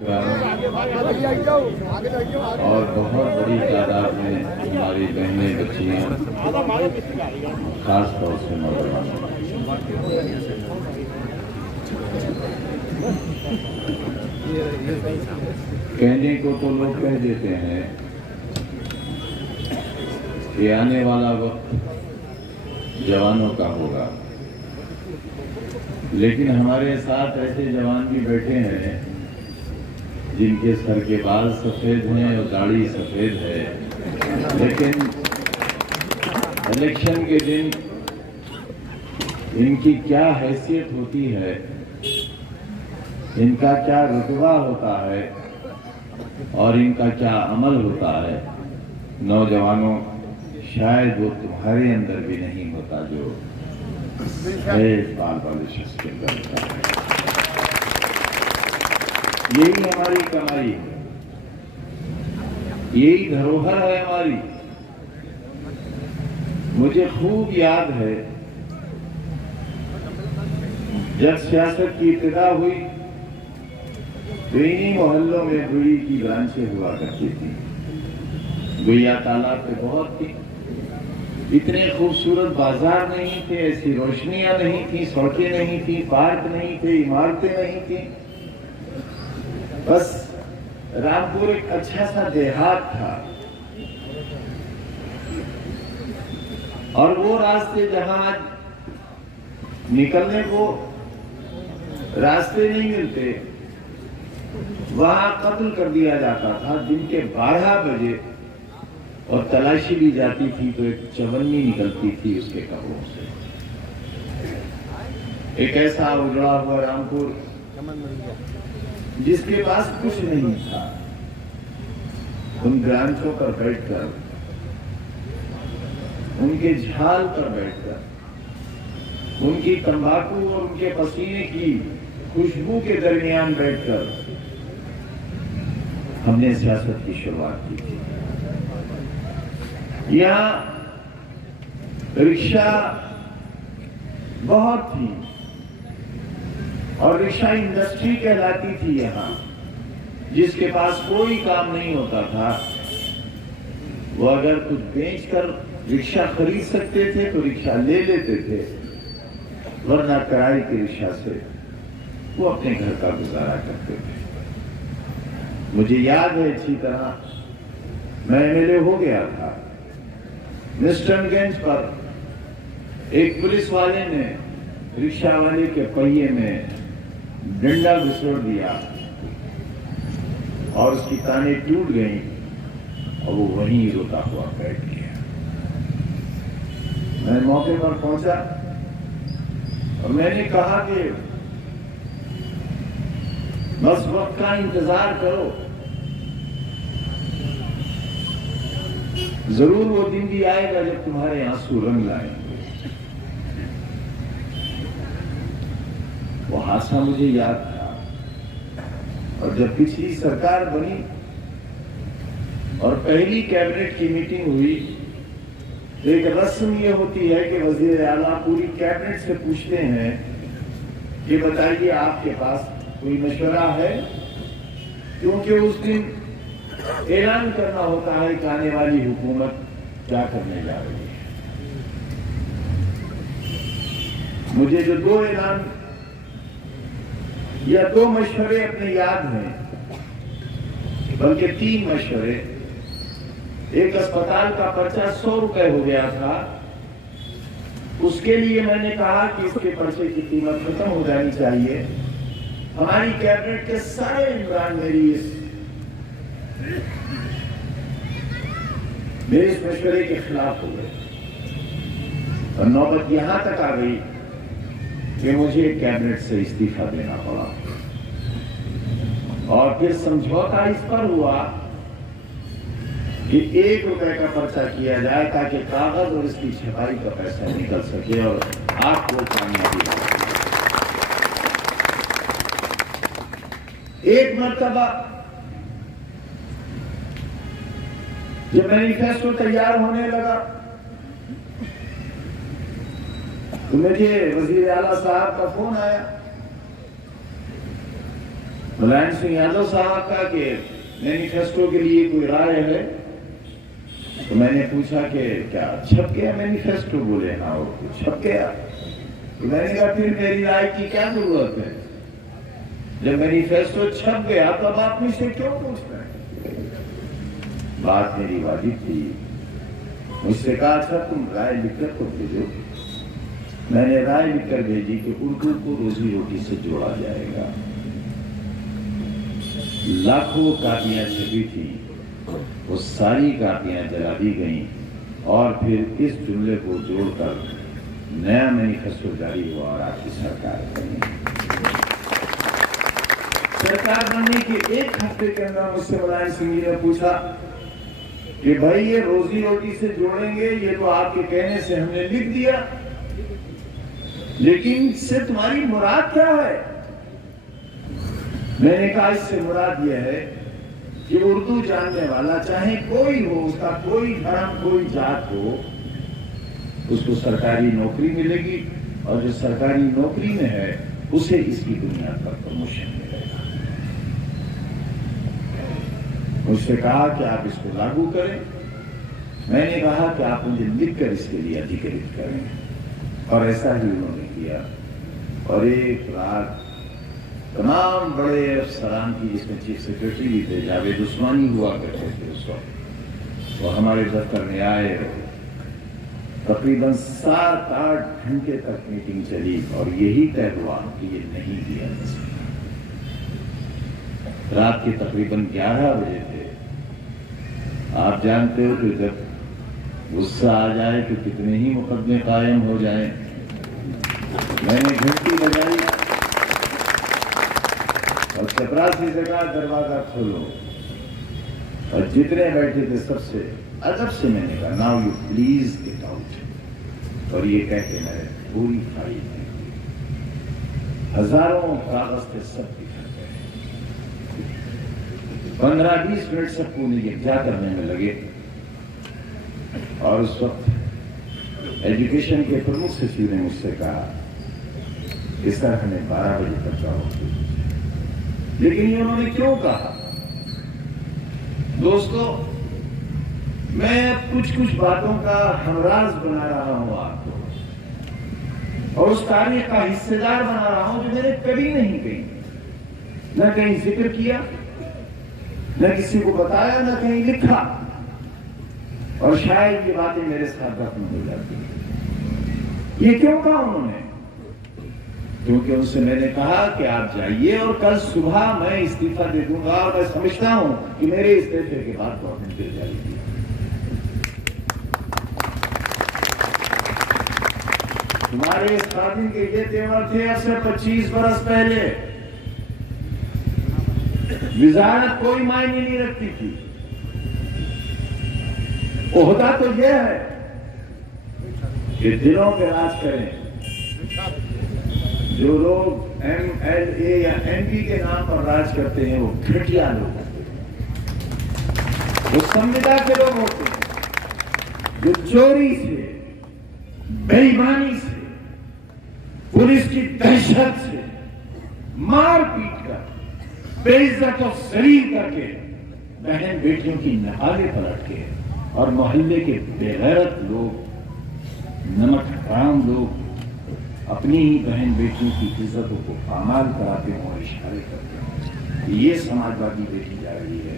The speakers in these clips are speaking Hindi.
और बहुत बड़ी तादाद में हमारी बहनें बच्चियाँ, खास तौर से नौजवान, कहने को तो लोग कह देते हैं कि आने वाला वक्त जवानों का होगा, लेकिन हमारे साथ ऐसे जवान भी बैठे हैं जिनके सर के बाल सफेद हैं और दाढ़ी सफेद है, लेकिन इलेक्शन के दिन इनकी क्या हैसियत होती है, इनका क्या रुतबा होता है और इनका क्या अमल होता है, नौजवानों शायद वो तुम्हारे अंदर भी नहीं होता जो बाल वाले शख्स के अंदर होता है। यही हमारी कमाई है, यही धरोहर है हमारी। मुझे खूब याद है जब सियासत की इब्तिदा हुई तो इन्हीं मोहल्लों में बुढ़ी की ब्रांचें हुआ करती थी। गुइया तालाब पे बहुत थी, इतने खूबसूरत बाजार नहीं थे, ऐसी रोशनियां नहीं थी, सड़कें नहीं थी, पार्क नहीं थे, इमारतें नहीं थी, बस रामपुर एक अच्छा सा देहात था। और वो रास्ते जहां निकलने को रास्ते नहीं मिलते, वहां कत्ल कर दिया जाता था दिन के 12 बजे, और तलाशी ली जाती थी तो एक चवन्नी निकलती थी उसके कब्रों से। एक ऐसा उजड़ा हुआ रामपुर जिसके पास कुछ नहीं था, उन ब्रांचों पर बैठकर, उनके झाल पर बैठकर, उनकी तंबाकू और उनके पसीने की खुशबू के दरमियान बैठकर हमने सियासत की शुरुआत की थी। यहाँ रिक्शा बहुत थी और रिक्शा इंडस्ट्री कहलाती थी यहाँ। जिसके पास कोई काम नहीं होता था वो अगर कुछ बेचकर रिक्शा खरीद सकते थे तो रिक्शा ले लेते थे, वरना किराए की रिक्शा से वो अपने घर का गुजारा करते थे। मुझे याद है अच्छी तरह, मैं एमएलए हो गया था, मिस्टरगंज पर एक पुलिस वाले ने रिक्शा वाले के पहिए में डंडा घुसेड़ दिया और उसकी ताने टूट गई और वो वहीं रोता हुआ बैठ गया। मैं मौके पर पहुंचा और मैंने कहा कि बस वक्त का इंतजार करो, जरूर वो दिन भी आएगा जब तुम्हारे आंसू रंग लाएंगे। वो हादसा मुझे याद था। और जब पिछली सरकार बनी और पहली कैबिनेट की मीटिंग हुई तो एक रस्म ये होती है कि वजीर आला पूरी कैबिनेट से पूछते हैं कि बताइए आपके पास कोई मशवरा है, क्योंकि उस दिन ऐलान करना होता है कि आने वाली हुकूमत क्या करने जा रही है। मुझे जो 2 ऐलान या 2 मशवरे अपने याद हैं, बल्कि 3 मशवरे। एक अस्पताल का पर्चा 100 रुपए हो गया था, उसके लिए मैंने कहा कि इसके पर्चे की कीमत खत्म हो जानी चाहिए। हमारी कैबिनेट के सारे इमरान मेरे इस मशवरे के खिलाफ हो गए और नौबत यहां तक आ गई कि मुझे कैबिनेट से इस्तीफा देना पड़ा। और फिर समझौता इस पर हुआ कि 1 रुपए का पर्चा किया जाए ताकि कागज और इसकी छपाई का पैसा निकल सके और आपको कामयाबी हो। एक मर्तबा जब मैनिफेस्टो तैयार होने लगा तो मुझे वजीर आला साहब का फोन आया मुलायम सिंह यादव साहब का कि मैनिफेस्टो के लिए कोई राय है? तो मैंने पूछा कि क्या छप गया मैनिफेस्टो? बोले हाँ वो छप गया। तो मैंने कहा फिर मेरी राय की क्या जरूरत है? जब मैनिफेस्टो छप गया तब आप मुझसे क्यों पूछ रहे हैं? बात मेरी वाजिब थी। मुझसे कहा अच्छा तुम राय लिखकर तो भेजो। मैंने राय लिखकर भेजी कि उर्दू को रोजी रोटी से जोड़ा जाएगा। लाखों कापियां छपी थी, वो सारी कापियां जला दी गईं और फिर इस जुमले को जोड़कर नया मैनिफेस्टो जारी हुआ और आपकी सरकार बनी। सरकार बनने के एक हफ्ते के अंदर मुझसे मुलायम सिंह जी ने पूछा कि भाई ये रोजी रोटी से जोड़ेंगे, ये तो आपके कहने से हमने लिख दिया, लेकिन इससे तुम्हारी मुराद क्या है? मैंने कहा इससे मुराद यह है कि उर्दू जानने वाला चाहे कोई हो, उसका कोई धर्म कोई जात हो, उसको सरकारी नौकरी मिलेगी और जो सरकारी नौकरी में है उसे इसकी बुनियाद पर प्रमोशन मिलेगा। मुझसे कहा कि आप इसको लागू करें। मैंने कहा कि आप मुझे लिखकर इसके लिए अधिकृत करें और ऐसा ही उन्होंने किया। और एक रात तमाम बड़े अफसरान की, जिसमें चीफ सेक्रेटरी भी थे, जावेद उस्मानी हुआ करते थे उस वक्त, वो हमारे दफ्तर में आए। तकरीबन 7-8 घंटे तक मीटिंग चली और यही तय हुआ कि ये नहीं दिया जा सकता। रात के तकरीबन 11 बजे थे। आप जानते हो कि जब गुस्सा आ जाए तो कितने ही मुकदमे कायम हो जाएं। मैंने घंटी बजाई और चपरासी से कहा दरवाजा खोलो, और जितने बैठे थे सबसे अदब से मैंने कहा now you please get out. और ये कह के मैंने पूरी फाइल में हजारों कागज थे सब दिखा गए। 15-20 मिनट सबको क्या करने में लगे। और उस वक्त एजुकेशन के प्रमुख सचिव ने मुझसे कहा इस तरह हमें 12 बजे तक जाओ। लेकिन ये उन्होंने क्यों कहा? दोस्तों, मैं कुछ बातों का हमराज बना रहा हूं आपको और उस तारीख का हिस्सेदार बना रहा हूं जो मैंने कभी नहीं कही, न कहीं जिक्र किया, न किसी को बताया, न कहीं लिखा। और शायद ये बातें मेरे साथ खत्म हो जाती। ये क्यों कहा उन्होंने? क्योंकि उनसे मैंने कहा कि आप जाइए और कल सुबह मैं इस्तीफा दे दूंगा और मैं समझता हूं कि मेरे इस्तीफे के बाद गवर्नमेंट गिर जाएगी। तुम्हारे इस खादिम के ये तेवर थे अब से 25 बरस पहले। विजारत कोई मायने नहीं रखती थी। ओहदा तो यह है कि दिलों पे राज करें। जो लोग MLA या MP के नाम पर राज करते हैं वो घटिया लोग होते हैं, वो संविदा के लोग होते हैं, जो चोरी से, बेईमानी से, पुलिस की दहशत से, मार पीट कर, बेइज्जत और जलील करके बहन बेटियों की नहाले पलट के और मोहल्ले के बेगैरत लोग, नमक हराम लोग अपनी ही बहन बेटियों की इज्जतों को पामाल कराते हों और इशारे करते हों। ये समाजवादी देखी जा रही है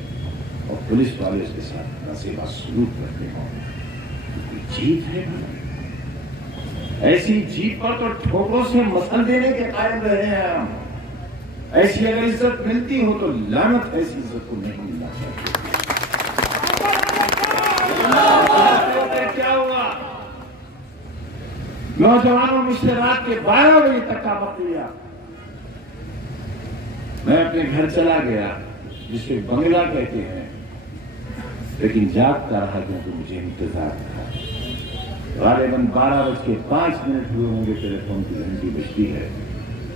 और पुलिस वाले उसके साथ नसेबा सलूक करते हों। जीत है, ऐसी जीत पर तो ठोकरों से मसल देने के कायम रहे हैं हम। ऐसी अगर इज्जत मिलती हो तो लानत ऐसी इज्जत को नहीं मिलना चाहिए। क्या हुआ? नौजवानों मुझसे रात के 12 बजे तक का वक्त लिया। मैं अपने घर चला गया, जिसे बंगला कहते हैं, लेकिन जागता रहा क्योंकि मुझे इंतजार था। गालिबन 12:05 हुए होंगे, टेलीफोन की घंटी बजती है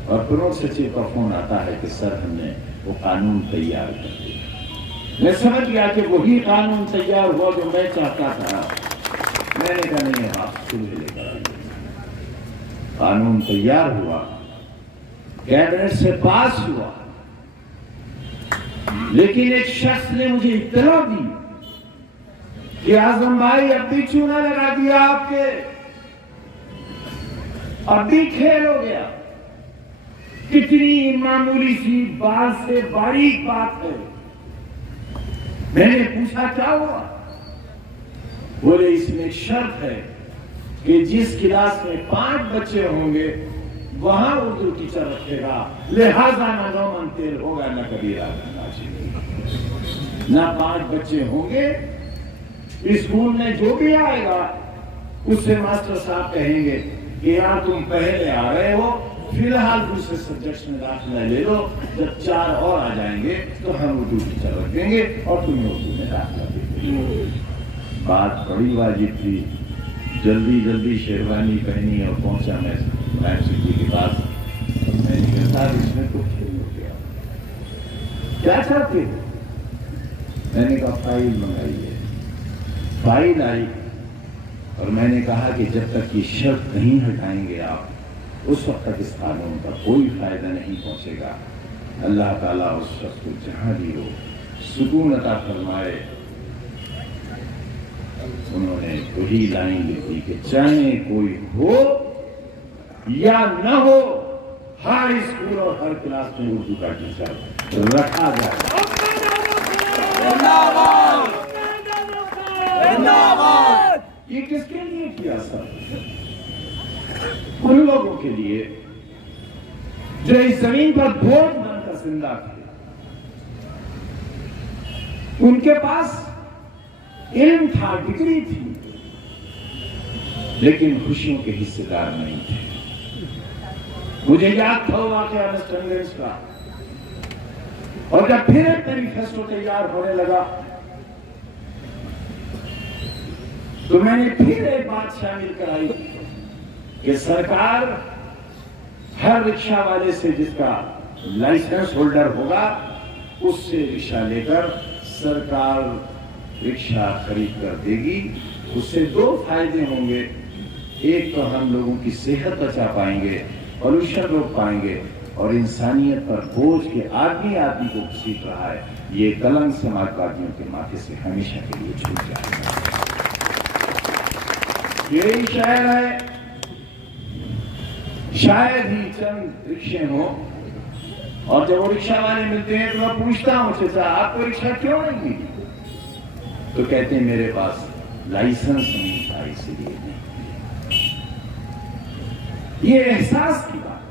और प्रमुख सचिव का फोन आता है कि सर हमने वो कानून तैयार कर दिया। मैं समझ गया कि वही कानून तैयार हुआ जो मैं चाहता था। मैंने कहा नहीं, आप सुन लेकर आइए। कानून तैयार हुआ, कैबिनेट से पास हुआ लेकिन एक शख्स ने मुझे इत्तला दी कि आजम भाई अब भी चूना लगा दिया आपके, अब भी खेल हो गया। कितनी मामूली सी बात से बारीक बात है। मैंने पूछा क्या हुआ? बोले इसमें एक शर्त है कि जिस क्लास में 5 बच्चे होंगे वहां उर्दू टीचर रखेगा, लिहाजा ना नौमन तेल होगा ना कबीरा ना 5 बच्चे होंगे। स्कूल में जो भी आएगा उससे मास्टर साहब कहेंगे कि यार तुम पहले आ रहे हो, फिलहाल दूसरे सब्जेक्ट में दाखिला ले लो, जब 4 और आ जाएंगे तो हम उर्दू टीचर रख देंगे और तुम्हें उर्दू में दाखिला दे देंगे। बात बड़ी वाजिब थी। जल्दी जल्दी शेरवानी पहनी और पहुंचा मैं सिटी के पास। मैंने कहा साहब इसमें तो खेल हो गया, क्या चाहते हो? मैंने कहा फाइल मंगाई है। फाइल आई और मैंने कहा कि जब तक ये शर्त नहीं हटाएंगे आप, उस वक्त तक इस कानून का कोई फायदा नहीं पहुंचेगा। अल्लाह ताला उस शख्स को जहां भी हो सुकून अता फरमाए। उन्होंने वही लाइन लिखी कि चाहे कोई हो या न हो, हर स्कूल और हर क्लास में उर्दू का टीचर रखा जाए। ये किसके लिए किया सर? उन लोगों के लिए जो इस जमीन पर बोझ बनकर जिंदा थे। उनके पास इल्म था, डिग्री थी, लेकिन खुशियों के हिस्सेदार नहीं थे। मुझे याद था वाकया वेस्टर्नलैंड्स का, और जब फिर एक मैनिफेस्टो तैयार होने लगा तो मैंने फिर एक बात शामिल कराई कि सरकार हर रिक्शा वाले से जिसका लाइसेंस होल्डर होगा उससे रिक्शा लेकर सरकार रिक्शा खरीद कर देगी। उससे 2 फायदे होंगे। एक तो हम लोगों की सेहत बचा पाएंगे, पॉल्यूशन रोक पाएंगे, और इंसानियत पर बोझ के आदमी को घसीट रहा है, ये कलंक समाजवादियों के माथे से हमेशा के लिए छूट जाएगा। यही शहर है, शायद ही चंद रिक्शे हो, और जब वो रिक्शा वाले मिलते हैं तो मैं पूछता हूं चाचा आपको रिक्शा क्यों नहीं मिली? तो कहते हैं मेरे पास लाइसेंस नहीं था इसलिए नहीं। ये एहसास की बात,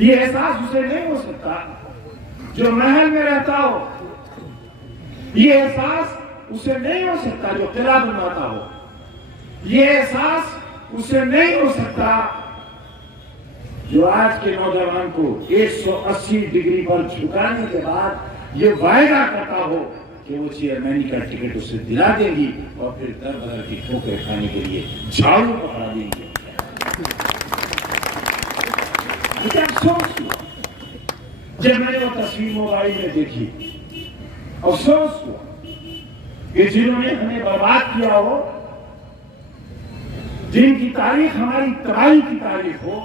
ये एहसास उसे नहीं हो सकता जो महल में रहता हो। ये एहसास उसे नहीं हो सकता जो किला बनवाता हो। ये एहसास उसे नहीं हो सकता जो आज के नौजवान को 180 डिग्री पर झुकाने के बाद ये वायदा करता हो कि वो चेयरमैनी का टिकट उसे दिला देगी और फिर दर बदर की ठोकरें खाने के लिए झाड़ू पकड़ा देंगे। मुझे अफसोस हुआ जब मैंने वो तस्वीर मोबाइल में देखी। अफसोस हुआ कि जिन्होंने हमें बर्बाद किया हो, जिनकी तारीख हमारी तबाही की तारीख हो,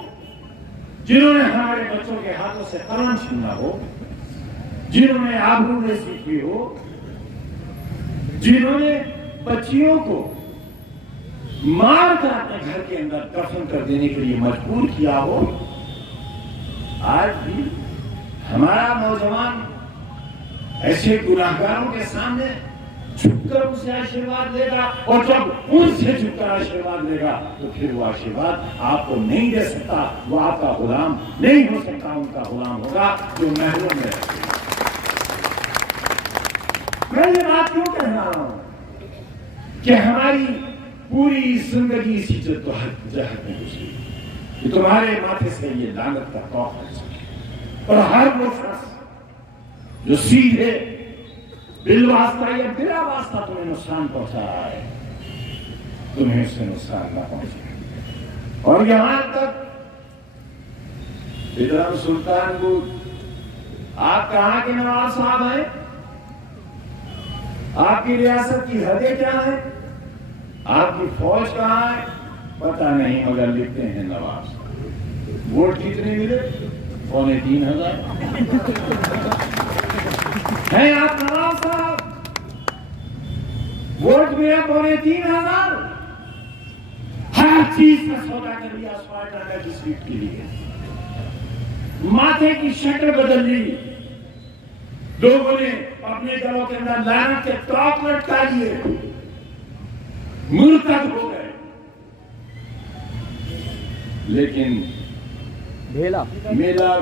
जिन्होंने हमारे बच्चों के हाथों से कलम छीना हो, जिन्होंने आबरू रेज़ी की हो, जिन्होंने बच्चियों को मार कर अपने घर के अंदर दफन कर देने के लिए मजबूर किया हो, आज भी हमारा नौजवान ऐसे गुनाहगारों के सामने झुककर उसे आशीर्वाद देगा, और जब उनसे झुककर आशीर्वाद देगा तो फिर वो आशीर्वाद आपको नहीं दे सकता। वो आपका गुलाम नहीं हो सकता, उनका गुलाम होगा जो महलों में रहते। मैं ये बात क्यों कह रहा हूं कि हमारी पूरी जिंदगी इसी जद्दोजहद में गुजरी कि तुम्हारे माथे से ये लानत का खौफ हट सके, और हर वो शख्स जो सीधे बिलवास्ता या बिला वास्ता तुम्हें नुकसान पहुंचा रहा है, तुम्हें उससे नुकसान न पहुंचे। और यहां तक इधर सुल्तानपुर, आप कहां के नवाब साहब हैं? आपकी रियासत की हदें क्या है? आपकी फौज कहां है? पता नहीं, मगर लिखते हैं नवाब साहब। वोट कितने मिले? 3,500। हैं आप नवाब साहब, वोट में 3,500, हर चीज का सौदा कर लिया स्पार्टा की सीट के लिए, माथे की शक्ल बदल ली, लोगों ने अपने घरों के अंदर लानत के टॉप लटका लिए, मुर्तद हो गए। लेकिन मेला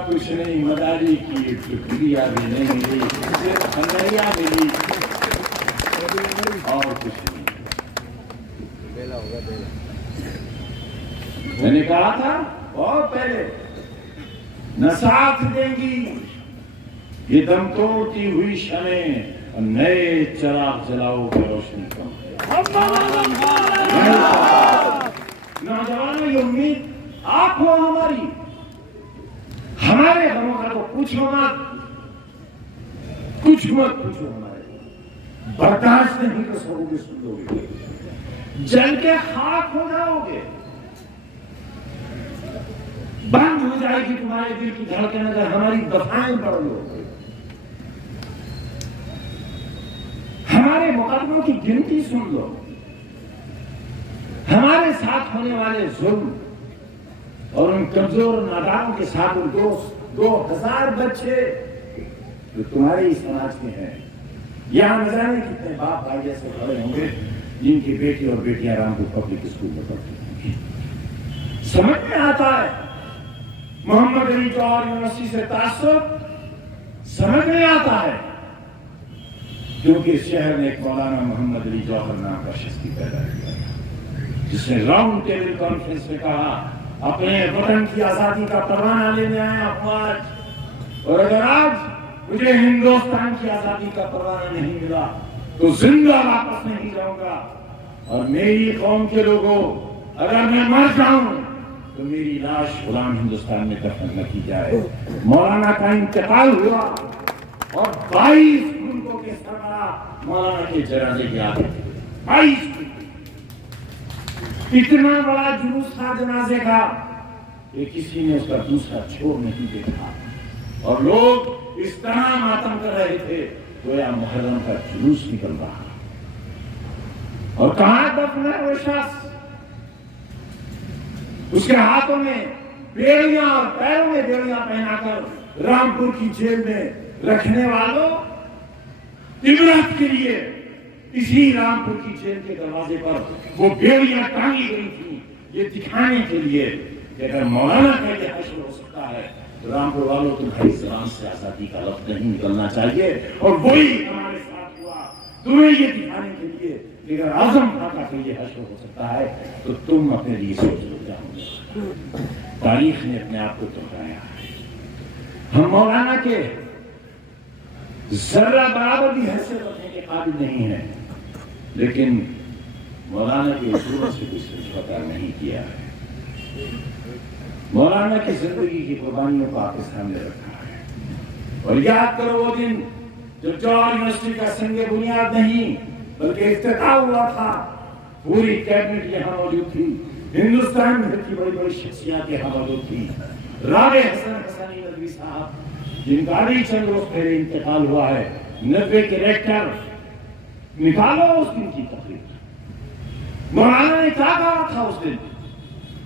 कुछ नहीं, मदारी की टुकड़िया भी नहीं मिली, सिर्फ खंडरिया मिली और कुछ नहीं। मैंने कहा था बहुत पहले, न साथ देंगी ये दम तोड़ती हुई शमें और नए चिराग जलाओ की रोशनी कम। नौजवानों, ये उम्मीद आप हो हमारी, हमारे गमों का तो पूछो मत, कुछ मत पूछो हमारे, बर्दाश्त नहीं कर सकोगे, सुन लोगे, जल के खाक हो जाओगे, बंद हो जाएगी तुम्हारे दिल की धड़कन अगर हमारी दफाएं बढ़ लो। हमारे मुकदमों की गिनती सुन लो, हमारे साथ होने वाले जुल्म और उन कमजोर नादारों के साथ उन 2,000 बच्चे जो तुम्हारे ही समाज के हैं, यहां न जाने कितने बाप भाई जैसे खड़े होंगे जिनकी बेटी और बेटियां रामपुर पब्लिक स्कूल में पढ़ती होंगी। समझ में आता है मोहम्मद अली जौहर यूनिवर्सिटी से तासुब, समझ में आता है क्योंकि इस शहर ने एक मौलाना मोहम्मद अली जौहर नाम का शख्स पैदा किया, जिसने राउंड टेबल कॉन्फ्रेंस में कहा अपने वतन की आजादी का परवाना लेने आया हूं आज, और अगर आज मुझे हिंदुस्तान की आजादी का परवाना नहीं मिला तो जिंदा वापस नहीं जाऊंगा, और मेरी कौम के लोगों अगर मैं मर जाऊं तो मेरी लाश गुलाम हिंदुस्तान में दफन न की जाए। मौलाना का इंतकाल हुआ और 22 मुल्कों के सरबराह मौलाना के जनाजे की आदत थे, 22। इतना बड़ा जुलूस था जनाजे का कि किसी ने उसका दूसरा छोर नहीं देखा, और लोग इस तरह मातम कर रहे थे गोया मुहर्रम का जुलूस निकल रहा। और कहां दफन है वो शख्स? उसके हाथों में बेड़ियां और पैरों में बेड़ियां पहनाकर रामपुर की जेल में रखने वालों, इबरत के लिए इसी रामपुर की जेल के दरवाजे पर वो बेड़ियां टांगी गई थी, ये दिखाने के लिए कि अगर मौलाना का यह हश्र हो सकता है तो रामपुर वालों तुम्हारी ज़बान से आजादी का लफ्ज़ नहीं निकलना चाहिए। और वही हमारे साथ हुआ, तुम्हें ये दिखाने के लिए कि अगर आजम खाका का ये हश्र हो सकता है तो तुम अपने लिए सोच लो जाओगे। तारीख ने अपने आप को दोहराया है। हम मौलाना के जर्रा बराबर भी हैसियत रखने के काबिल नहीं है, लेकिन मौलाना के उसूलों से कुछ समझौता नहीं किया है। मौलाना की जिंदगी की कुर्बानियों को आपके सामने रखा है। और याद करो वो दिन जब जौहर यूनिवर्सिटी का संगे बुनियाद नहीं बल्कि इफ्तिताह हुआ था, पूरी कैबिनेट यहाँ मौजूद थी, हिंदुस्तान भर की बड़ी बड़ी शख्सियत यहाँ मौजूद थी। राबे हसन हसनी नदवी साहब जिनका अभी चंद रोज पहले इंतकाल हुआ है, 90 के रेक्टर, निकालो उस दिन की तकरीर। मौलाना ने क्या कहा था उस दिन?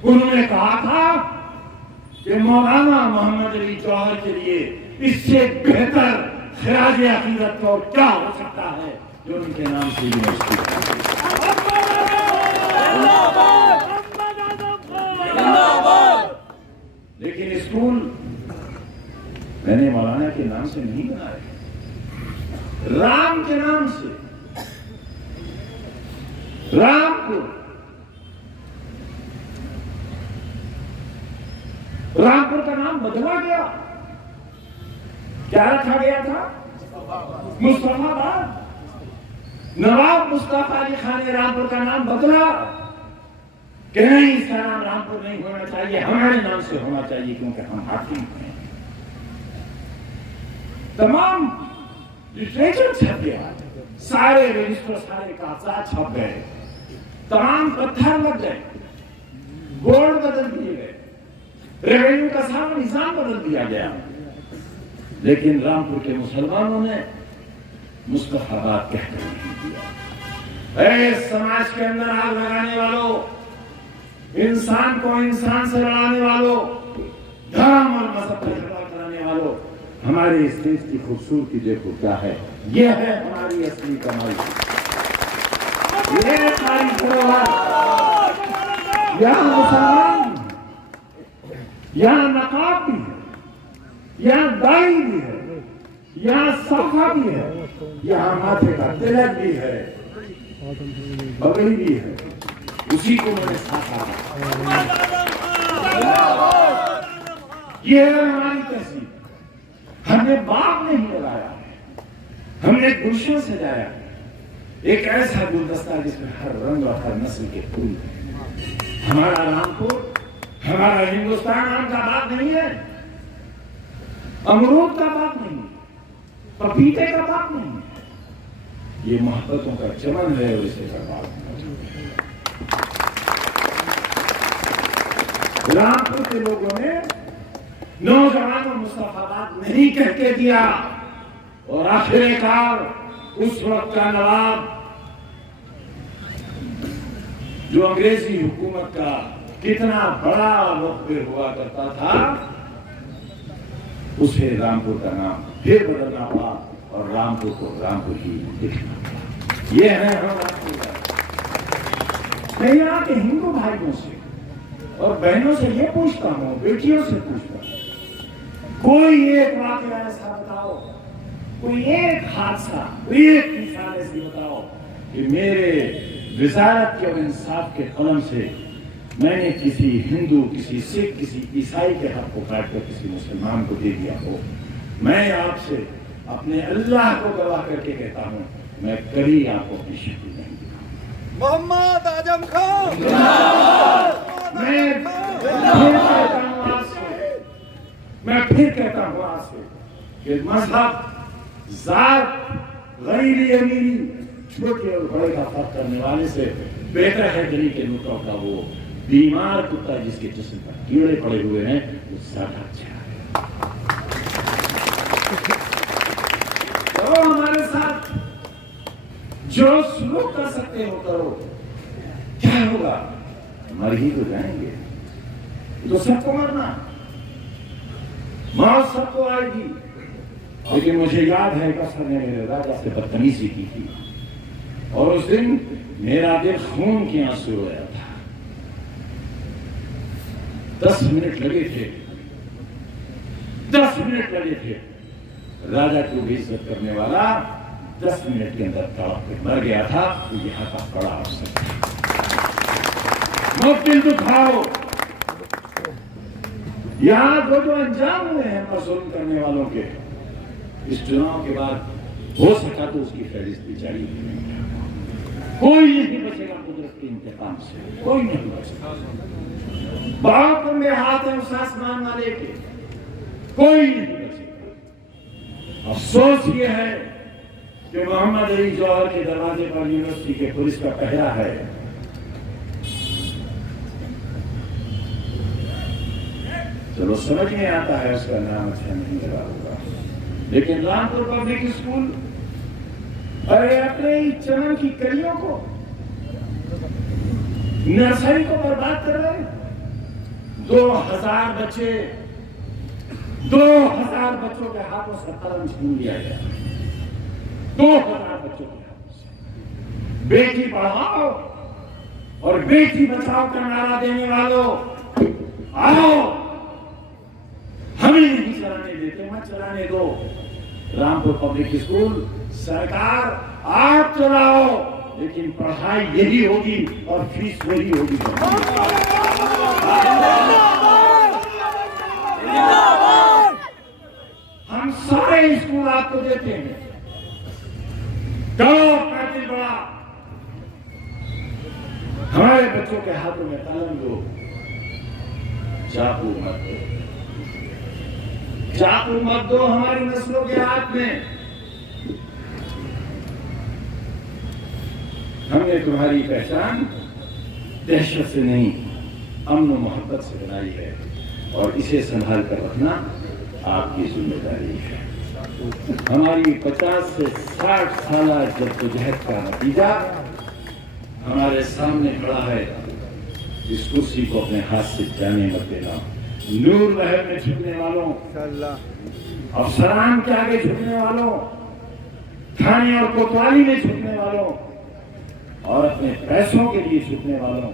उन्होंने कहा था कि मौलाना मोहम्मद अली जौहर के लिए इससे बेहतर खिराज अकीदत और क्या हो सकता है जो उनके नाम से यूनिवर्सिटी। लेकिन स्कूल मैंने मौलाना के नाम से नहीं बनाए, राम के नाम से। रामपुर का नाम बदला गया। क्या रखा गया था? मुस्तफाबाद। नवाब मुस्तफा अली खान ने रामपुर का नाम बदला कि नहीं, इसका नाम रामपुर नहीं होना चाहिए, हमारे नाम से होना चाहिए क्योंकि हम हाकिम हैं। तमाम लिटरेचर छप गया, सारे रजिस्टर, सारे कागजात छप गए, तमाम पत्थर लग गए, बोर्ड बदल दिए गए, रेवेन्यू का सारा निजाम बदल दिया गया। लेकिन रामपुर के मुसलमानों ने मुस्तफाबाद कहकर नहीं दिया। ऐ समाज के अंदर आग लगाने वालों, इंसान को इंसान से लड़ाने वालों, धर्म और मजहब का झगड़ा कराने वालों, हमारे इस देश की खूबसूरती देखो क्या है। यह है हमारी असली कमाई। ये हमारी धरोहर। यहाँ मुसलमान, यहाँ नकाब भी है, यहाँ दाई भी है, यहाँ साफा भी है, यहाँ माथे का तिलक भी है, बगड़ी भी है। उसी को मैंने साफा। ये है हमारी तहसील। हमने बाग नहीं लगाया, हमने गुलशन सजाया, एक ऐसा गुलदस्ता जिसमें हर रंग और हर नस्ल के फूल हैं। हमारा रामपुर, हमारा हिंदुस्तान आम का बाग नहीं है, अमरूद का बाग नहीं है, पपीते का बाग नहीं है। ये मोहब्बतों का चमन है और इसे का बाग। रामपुर के लोगों ने नौजवानों मुस्तफाबाद नहीं कह के दिया और आखिरकार उस वक्त का नवाब जो अंग्रेजी हुकूमत का कितना बड़ा मुखबिर हुआ करता था, उसे रामपुर का नाम फिर बदलना हुआ और रामपुर को रामपुर ही लिखना हुआ। यह है हम रामपुर का। मैं यहाँ के हिंदू भाइयों से और बहनों से ये पूछता हूँ, बेटियों से पूछता हूँ, कोई एक वाकया ऐसा बताओ, कोई एक हादसा, कोई एक मिसाल ऐसी बताओ कि मेरे विजारत के और इंसाफ के कलम से मैंने किसी हिंदू, किसी सिख, किसी ईसाई के हक को काटकर किसी मुसलमान को दे दिया हो। मैं आपसे अपने अल्लाह को गवाह करके कहता हूँ, मैं कभी आपको अपनी शक्ति नहीं दिखाऊंगा। मोहम्मद आजम खान। मैं फिर कहता हूँ आज से कि मजहब, जात, गरीबी अमीरी, छोटे और बड़े का फर्क करने वाले से बेहतर है गली के नुक्तों का वो बीमार कुत्ता जिसके जिस्म पर कीड़े पड़े हुए हैं, वो ज्यादा अच्छा है। तो हमारे साथ जो सुलूक कर सकते हो करो। क्या होगा? मर ही तो जाएंगे, तो सबको मरना, मौत सबको आएगी। लेकिन मुझे याद है कसर ने मेरे राजा से बदतमीजी की थी और उस दिन मेरा दिल खून के आंसू रोया था। 10 मिनट लगे थे, 10 मिनट लगे थे। राजा की बेइज्जत करने वाला 10 मिनट के अंदर तड़प के मर गया था। तो यहाँ का बड़ा अवसर था। मुफ्तिल दुखाओ, यहाँ जो अंजाम हुए हैं जुल्म करने वालों के, इस चुनाव के बाद हो सका तो उसकी फहरिस्त भी जारी नहीं। कोई नहीं बचेगा कुदरत के इंतकाम से, कोई नहीं बचेगा। बहुत लंबे हाथ है उस आसमान वाले के, कोई नहीं बचेगा। अफसोस ये है कि मोहम्मद अली जौहर के दरवाजे पर यूनिवर्सिटी के पुलिस का पहरा है। चलो समझ में आता है उसका नाम अच्छा नहीं लगा होगा, लेकिन रामपुर पब्लिक स्कूल, अरे अपने चमन की कलियों को, नर्सरी को बर्बाद कर रहे। 2000 बच्चे, 2000 बच्चों के हाथों से कलम छीन लिया गया। 2000 बच्चों के हाथों से। बेटी पढ़ाओ और बेटी बचाओ का नारा देने वालों, आओ, हमें नहीं चलाने देते, मत चलाने दो। रामपुर पब्लिक स्कूल सरकार आप चलाओ, लेकिन पढ़ाई यही होगी और फीस वही होगी। हम सारे स्कूल आपको देते हैं, करो पैकेज बड़ा। हमारे बच्चों के हाथों में कलम दो, चाकू मत दो, चाकू मत दो हमारी नस्लों के हाथ में। हमने तुम्हारी पहचान दहशत से नहीं, अमन और मोहब्बत से बनाई है और इसे संभाल कर रखना आपकी जिम्मेदारी है। हमारी 50 से 60 साल जद्दोजहद का नतीजा हमारे सामने खड़ा है। इस कुर्सी को अपने हाथ से जाने मत देना। नूर महल में झुकने वालों, अफसरान के आगे झुकने वालों, थाने और कोतवाली में झुकने वालों और अपने पैसों के लिए झुकने वालों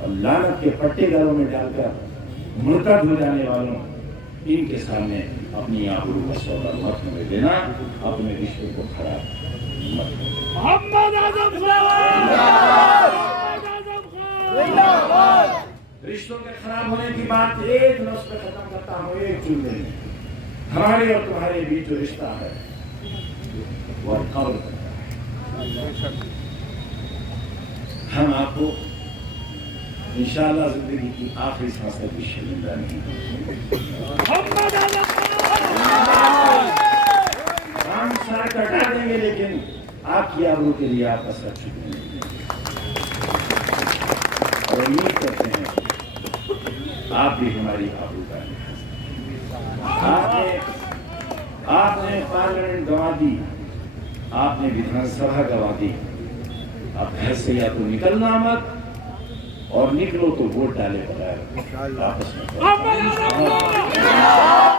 और लानत के पट्टे घरों में डालकर मुर्तद हो जाने वालों, इनके सामने अपनी आबरू का सौदा मत होने देना। अपने रिश्ते को खराब मत करो। मोहम्मद आजम खान जिंदाबाद। रिश्तों के खराब होने की बात एक लफ्ज पे खत्म करता हूँ, एक जुमले में। हमारे और तुम्हारे बीच जो रिश्ता है वह कब्र करता है। हम आपको इंशाअल्लाह जिंदगी की आखिरी सांस तक भी शर्मिंदा नहीं मोहम्मद आजम हम सर कटा देंगे, लेकिन आपकी आबरू के लिए आपका सर चुकेंगे। और उम्मीद करते हैं आप भी हमारी आबरू का आपने पार्लियामेंट गंवा दी, आपने विधानसभा गंवा दी। अब घर से या तो निकलना मत, और निकलो तो वोट डाले बगैर आपस में।